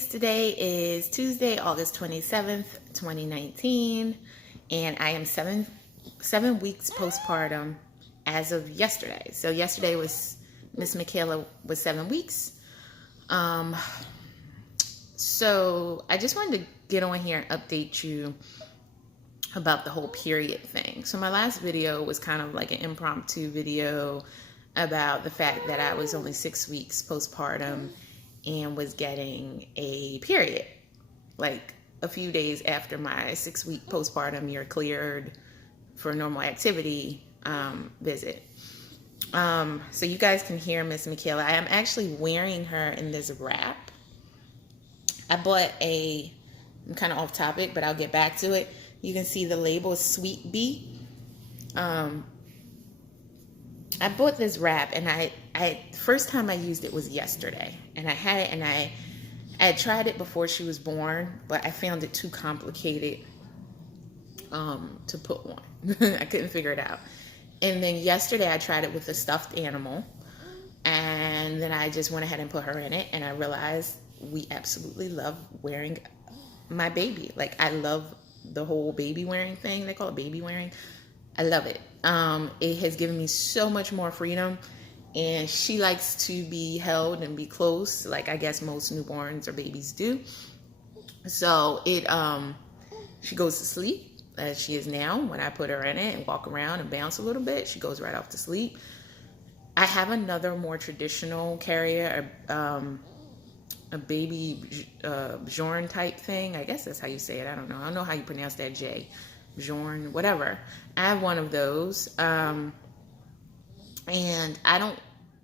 ladies. Today is Tuesday, August 27th, 2019, and I am seven weeks postpartum as of yesterday. So yesterday was Miss Michaela was 7 weeks. So I just wanted to get on here and update you about the whole period thing. So my last video was kind of like an impromptu video about the fact that I was only 6 weeks postpartum and was getting a period like a few days after my 6-week postpartum you're cleared for normal activity visit. So you guys can hear Miss Michaela. I am actually wearing her in this wrap. I bought I'm kind of off topic, but I'll get back to it. You can see the label is Sweet Bee. I bought this wrap, and I first time I used it was yesterday, and I had it, and I had tried it before she was born, but I found it too complicated to put on. I couldn't figure it out. And then yesterday I tried it with a stuffed animal, and then I just went ahead and put her in it, and I realized we absolutely love wearing my baby. Like, I love the whole baby wearing thing. They call it baby wearing. I love it. It has given me so much more freedom, and she likes to be held and be close, like I guess most newborns or babies do. So she goes to sleep as she is now. When I put her in it and walk around and bounce a little bit, she goes right off to sleep. I have another more traditional carrier, a baby Bjorn type thing. I guess that's how you say it. I don't know how you pronounce that J. Bjorn, whatever. I have one of those. And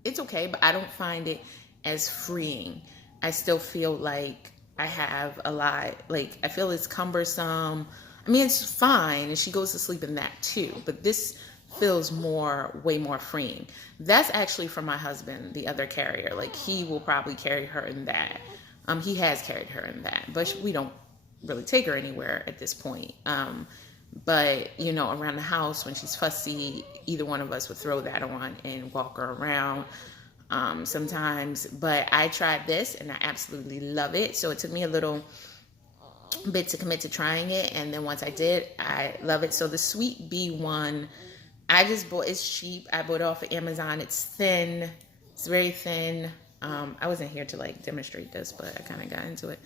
it's okay, but I don't find it as freeing. I still feel like I have a lot, like I feel it's cumbersome. I mean, it's fine, and she goes to sleep in that too, but this feels way more freeing. That's actually for my husband, the other carrier. Like, he will probably carry her in that. He has carried her in that, but we don't really take her anywhere at this point. But, around the house when she's fussy, either one of us would throw that on and walk her around sometimes. But I tried this, and I absolutely love it. So it took me a little bit to commit to trying it, and then once I did, I love it. So the Sweet Bee one, I just bought. It's cheap. I bought it off of Amazon. It's thin. It's very thin. I wasn't here to like demonstrate this, but I kind of got into it.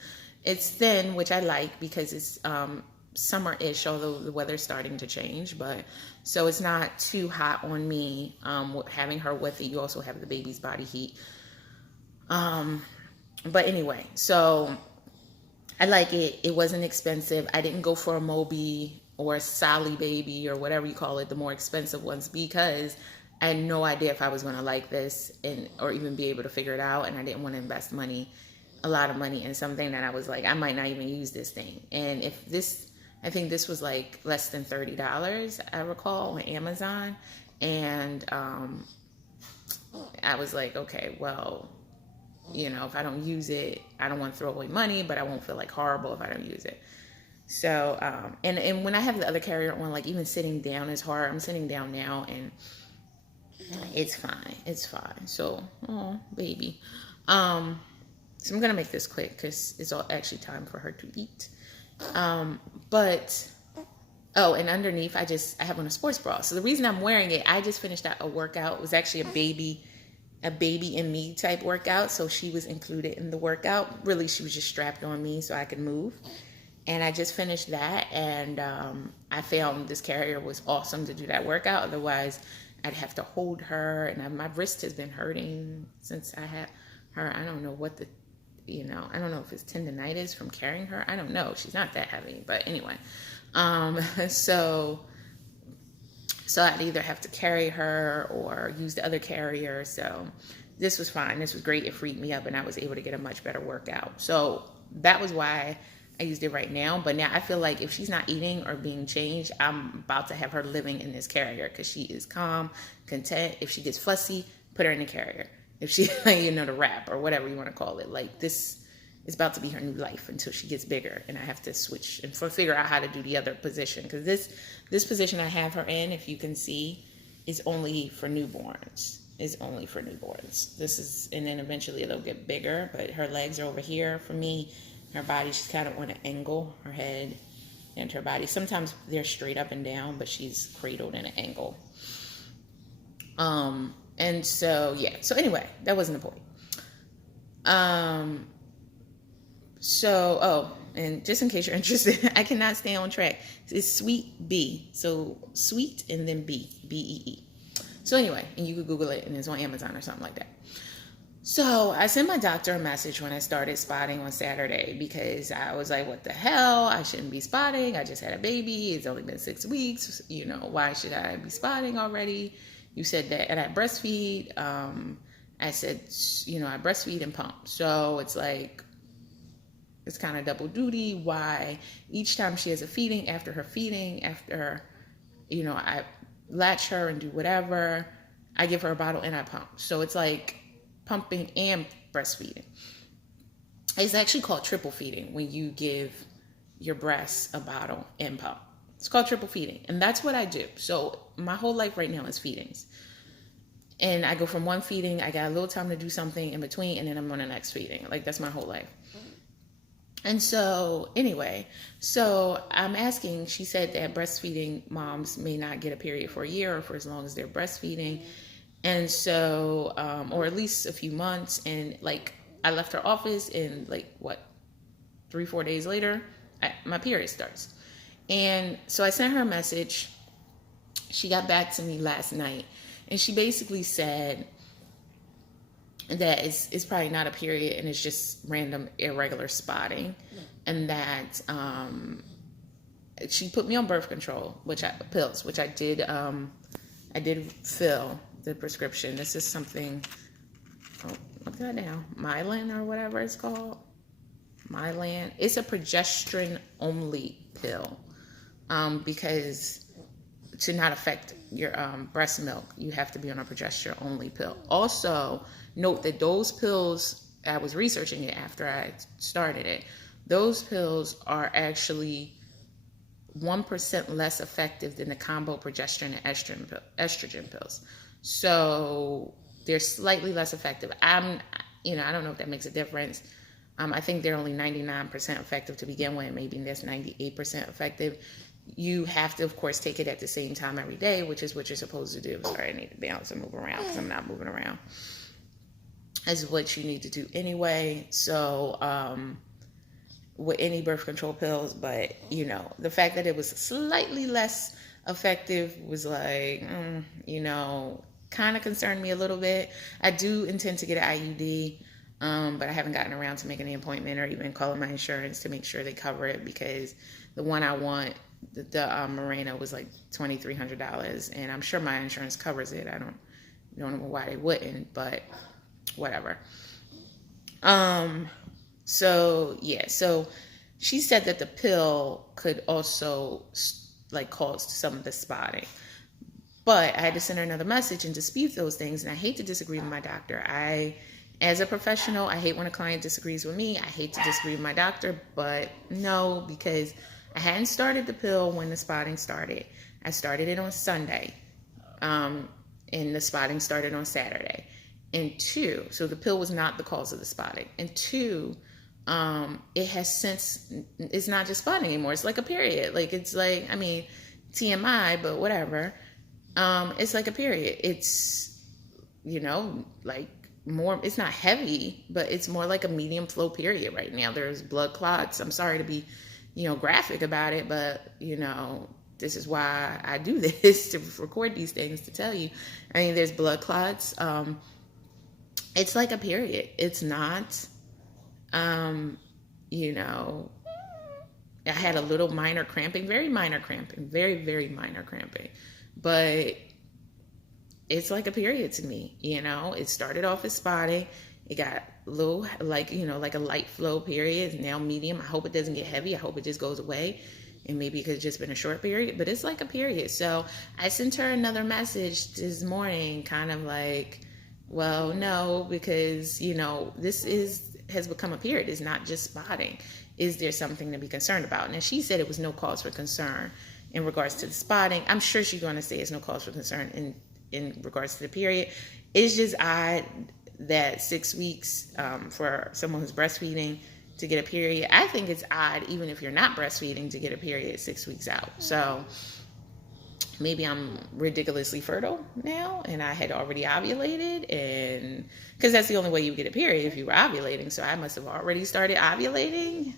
It's thin, which I like because it's summer-ish, although the weather's starting to change. But so it's not too hot on me. Having her with it, you also have the baby's body heat. But anyway, so I like it. It wasn't expensive. I didn't go for a Moby or a Solly Baby or whatever you call it, the more expensive ones, because I had no idea if I was going to like this or even be able to figure it out. And I didn't want to invest a lot of money in something that I was like, I might not even use this thing. And I think this was like less than $30, I recall, on Amazon. And I was like, okay, well, if I don't use it, I don't want to throw away money, but I won't feel like horrible if I don't use it. So, and when I have the other carrier on, like even sitting down is hard. I'm sitting down now, and it's fine. It's fine. So, oh, baby. So I'm going to make this quick because it's all actually time for her to eat. And underneath, I have on a sports bra. So the reason I'm wearing it, I just finished out a workout. It was actually a baby and me type workout. So she was included in the workout. Really, she was just strapped on me so I could move. And I just finished that, and I found this carrier was awesome to do that workout. Otherwise, I'd have to hold her, and my wrist has been hurting since I had her. I don't know what I don't know if it's tendonitis from carrying her. I don't know. She's not that heavy, but anyway. So I'd either have to carry her or use the other carrier. So this was fine. This was great. It freed me up, and I was able to get a much better workout. So that was why I used it right now. But now I feel like if she's not eating or being changed, I'm about to have her living in this carrier because she is calm, content. If she gets fussy, put her in the carrier. If she, the wrap or whatever you want to call it, like this is about to be her new life until she gets bigger, and I have to switch and figure out how to do the other position, because this position I have her in, if you can see, is only for newborns. is only for newborns. And then eventually it'll get bigger, but her legs are over here for me. Her body, she's kind of on an angle, her head and her body. Sometimes they're straight up and down, but she's cradled in an angle. And so, yeah. So anyway, that wasn't the point. And just in case you're interested, I cannot stay on track. It's Sweet B. So sweet and then B, B-E-E. So anyway, and you could Google it and it's on Amazon or something like that. So I sent my doctor a message when I started spotting on Saturday because I was like, what the hell? I shouldn't be spotting. I just had a baby. It's only been 6 weeks. Why should I be spotting already? You said that, and I breastfeed. I said, I breastfeed and pump. So it's like, it's kind of double duty. Why each time she has a feeding, after I latch her and do whatever, I give her a bottle and I pump. So it's like pumping and breastfeeding. It's actually called triple feeding when you give your breast a bottle and pump. It's called triple feeding. And that's what I do. So my whole life right now is feedings. And I go from one feeding, I got a little time to do something in between, and then I'm on the next feeding. Like, that's my whole life. And so, anyway, so I'm asking, she said that breastfeeding moms may not get a period for a year or for as long as they're breastfeeding. And so, or at least a few months. And like, I left her office and 3-4 days later, my period starts. And so I sent her a message. She got back to me last night. And she basically said that it's probably not a period and it's just random irregular spotting. And that she put me on birth control, pills, which I did fill the prescription. This is something, look at that now, Mylan or whatever it's called. Mylan. It's a progesterone only pill because to not affect your breast milk, you have to be on a progesterone only pill. Also, note that those pills, I was researching it after I started it, those pills are actually 1% less effective than the combo progesterone and estrogen pills. So they're slightly less effective. I don't know if that makes a difference. I think they're only 99% effective to begin with. Maybe that's 98% effective. You have to, of course, take it at the same time every day, which is what you're supposed to do. Sorry, I need to balance and move around because I'm not moving around. Is what you need to do anyway. So, with any birth control pills, but, the fact that it was slightly less effective was like, kind of concerned me a little bit. I do intend to get an IUD, but I haven't gotten around to making an appointment or even calling my insurance to make sure they cover it because the one I want, the Mirena, was like $2,300, and I'm sure my insurance covers it. I don't know why they wouldn't, but whatever. So she said that the pill could also cause some of the spotting, but I had to send her another message and dispute those things. And I hate to disagree with my doctor. As a professional, I hate when a client disagrees with me. I hate to disagree with my doctor, but no, because I hadn't started the pill when the spotting started. I started it on Sunday, and the spotting started on Saturday. And 2, so the pill was not the cause of the spotting. And 2, it has since, it's not just spotting anymore. It's like a period. TMI, but whatever. It's like a period. It's, more, it's not heavy, but it's more like a medium flow period right now. There's blood clots. I'm sorry to be, graphic about it, but, this is why I do this, to record these things, to tell you. There's blood clots. It's like a period. It's not, I had a little minor cramping, very, very minor cramping, but it's like a period to me. It started off as spotting. It got low, like a light flow period, now medium. I hope it doesn't get heavy. I hope it just goes away. And maybe it could have just been a short period, but it's like a period. So I sent her another message this morning, kind of like, well, no, because, this has become a period. It's not just spotting. Is there something to be concerned about? And she said it was no cause for concern in regards to the spotting. I'm sure she's going to say it's no cause for concern in regards to the period. It's just odd that 6 weeks for someone who's breastfeeding to get a period. I think it's odd even if you're not breastfeeding to get a period 6 weeks out. So maybe I'm ridiculously fertile now and I had already ovulated, and because that's the only way you get a period if you were ovulating. So I must have already started ovulating.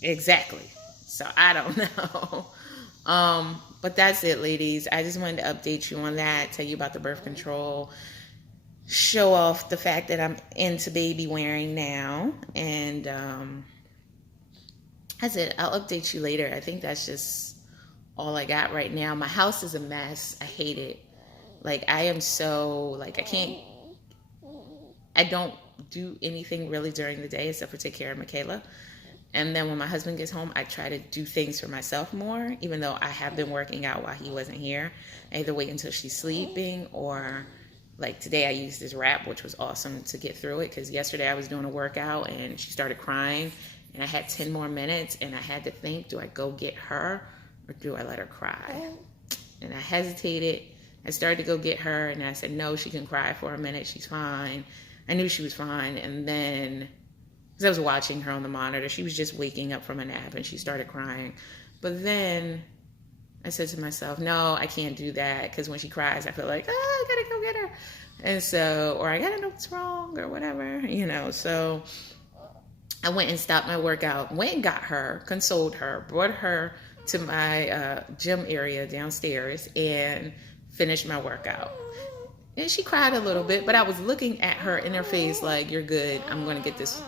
Exactly. So I don't know. But that's it, ladies. I just wanted to update you on that, tell you about the birth control, show off the fact that I'm into baby wearing now, and that's it. I'll update you later. I think that's just all I got right now. My house is a mess. I hate it. Like, I am so, like, I don't do anything really during the day except for take care of Michaela. And then when my husband gets home, I try to do things for myself more, even though I have been working out while he wasn't here. I either wait until she's sleeping, or like today I used this wrap, which was awesome to get through it, because yesterday I was doing a workout and she started crying and I had 10 more minutes and I had to think, do I go get her or do I let her cry? And I hesitated. I started to go get her and I said, no, she can cry for a minute. She's fine. I knew she was fine. And then, because I was watching her on the monitor, she was just waking up from a nap and she started crying. But then I said to myself, no, I can't do that, because when she cries, I feel like, oh, I gotta go get her. And so, or I gotta know what's wrong or whatever, you know. So I went and stopped my workout, went and got her, consoled her, brought her to my gym area downstairs and finished my workout. And she cried a little bit, but I was looking at her in her face like, you're good. I'm going to get this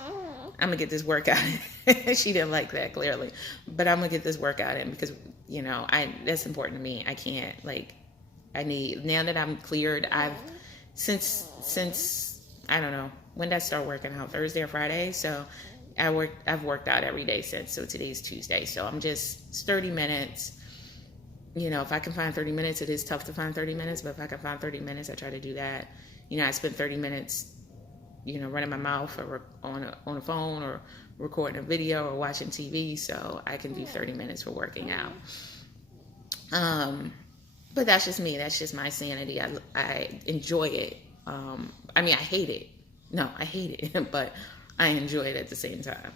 workout in. She didn't like that, clearly. But I'm going to get this workout in because, you know, that's important to me. I can't, like, now that I'm cleared, since I don't know, when did I start working out? Thursday or Friday? So I've worked out every day since. So today's Tuesday. So I'm just 30 minutes. You know, if I can find 30 minutes, it is tough to find 30 minutes, but if I can find 30 minutes, I try to do that. You know, I spend 30 minutes, you know, running my mouth or on a phone or recording a video or watching TV, so I can do 30 minutes for working out. But that's just me. That's just my sanity. I enjoy it. I mean, I hate it. No, I hate it, but I enjoy it at the same time.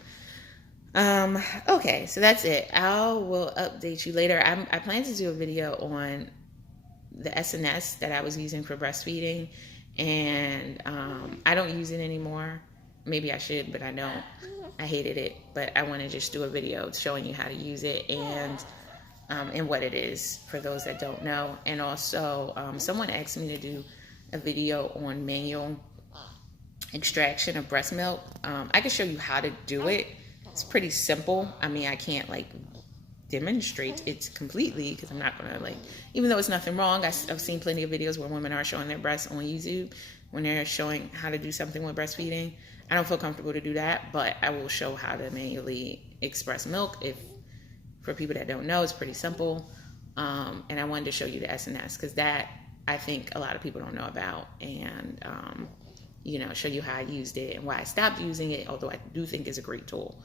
Okay, so that's it. I will update you later. I plan to do a video on the SNS that I was using for breastfeeding, and I don't use it anymore. Maybe I should, but I don't. I hated it, but I want to just do a video showing you how to use it and what it is for those that don't know. And also, someone asked me to do a video on manual extraction of breast milk. I can show you how to do it. It's pretty simple. I mean, I can't like demonstrate it completely because I'm not gonna, like, even though it's nothing wrong, I've seen plenty of videos where women are showing their breasts on YouTube when they're showing how to do something with breastfeeding. I don't feel comfortable to do that, but I will show how to manually express milk. For people that don't know, it's pretty simple. And I wanted to show you the SNS because that I think a lot of people don't know about, and you know, show you how I used it and why I stopped using it, although I do think it's a great tool.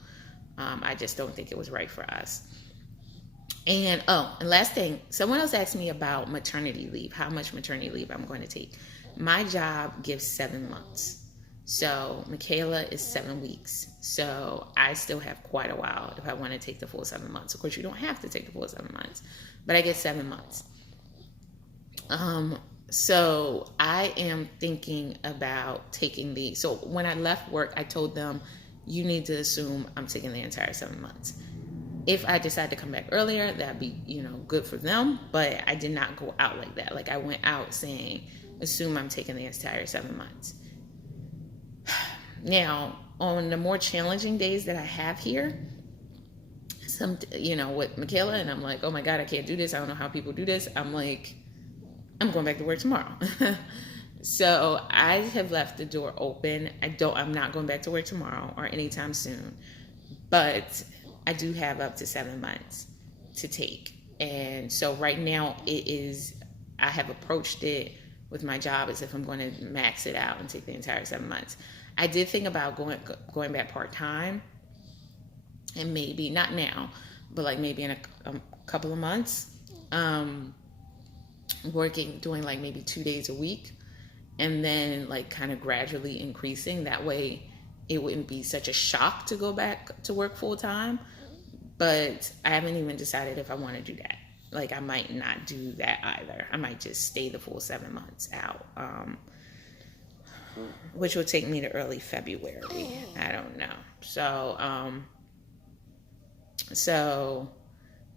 I just don't think it was right for us. And last thing, someone else asked me about maternity leave, how much maternity leave I'm going to take. My job gives 7 months. So Michaela is 7 weeks. So I still have quite a while if I want to take the full 7 months. Of course, you don't have to take the full 7 months, but I get 7 months. So I am thinking about taking so when I left work, I told them, you need to assume I'm taking the entire 7 months. If I decide to come back earlier, that'd be, you know, good for them. But I did not go out like that. Like, I went out saying, assume I'm taking the entire 7 months. Now, on the more challenging days that I have here, you know, with Michaela, and I'm like, oh my God, I can't do this. I don't know how people do this. I'm like, I'm going back to work tomorrow. So I have left the door open. I'm not going back to work tomorrow or anytime soon, but I do have up to 7 months to take. And so right now I have approached it with my job as if I'm going to max it out and take the entire 7 months. I did think about going back part-time, and maybe not now, but like maybe in a couple of months. doing like maybe 2 days a week, and then like kind of gradually increasing. That way it wouldn't be such a shock to go back to work full time. But I haven't even decided if I want to do that. Like, I might not do that either. I might just stay the full 7 months out, which will take me to early February. I don't know. So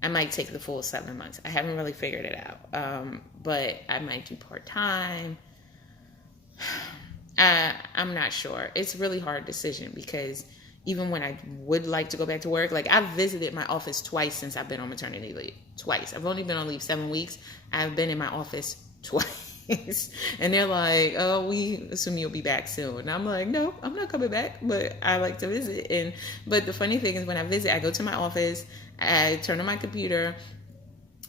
I might take the full 7 months. I haven't really figured it out. But I might do part-time. I'm not sure. It's a really hard decision because even when I would like to go back to work, like, I've visited my office twice since I've been on maternity leave. Twice. I've only been on leave 7 weeks. I've been in my office twice. And they're like, oh, we assume you'll be back soon. And I'm like, no, I'm not coming back, but I like to visit. But the funny thing is, when I visit, I go to my office, I turn on my computer,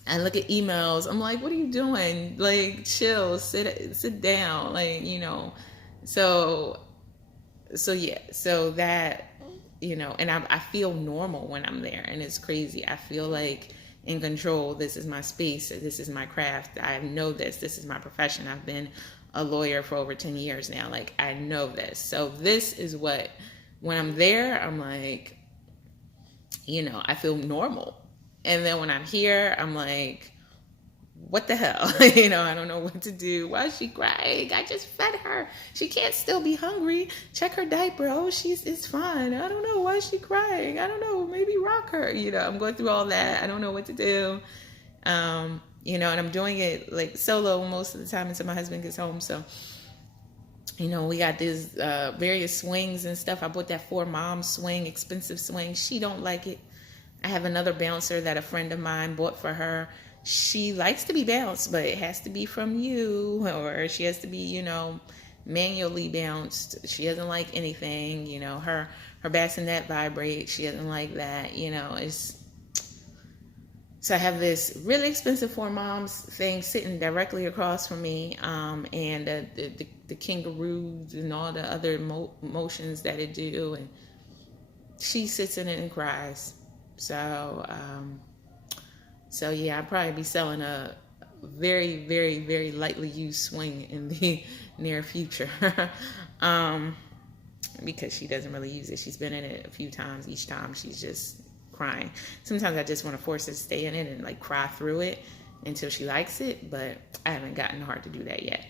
I look at emails. I'm like, what are you doing? Like, chill, sit down. Like, so yeah, so that, and I feel normal when I'm there, and it's crazy. I feel like in control. This is my space. This is my craft. I know this. This is my profession. I've been a lawyer for over 10 years now. Like, I know this. So this is what, when I'm there, I'm like, I feel normal. And then when I'm here, I'm like, what the hell? I don't know what to do. Why is she crying? I just fed her. She can't still be hungry. Check her diaper. Oh, it's fine. I don't know. Why is she crying? I don't know. Maybe rock her. I'm going through all that. I don't know what to do. And I'm doing it like solo most of the time until my husband gets home. So, we got these various swings and stuff. I bought that 4-mom swing, expensive swing. She don't like it. I have another bouncer that a friend of mine bought for her. She likes to be bounced, but it has to be from you, or she has to be, manually bounced. She doesn't like anything, her bassinet vibrates. She doesn't like that, So I have this really expensive 4-moms thing sitting directly across from me, and the kangaroos and all the other motions that it do, and she sits in it and cries. So yeah, I'll probably be selling a very, very, very lightly used swing in the near future, because she doesn't really use it. She's been in it a few times. Each time she's just crying. Sometimes I just want to force her to stay in it and like cry through it until she likes it, but I haven't gotten the heart to do that yet.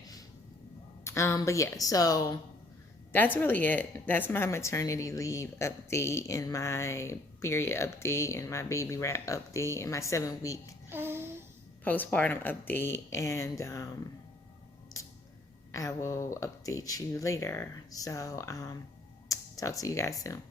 But yeah, so that's really it. That's my maternity leave update, and my period update, and my baby wrap update, and my 7-week postpartum update. And I will update you later. So talk to you guys soon.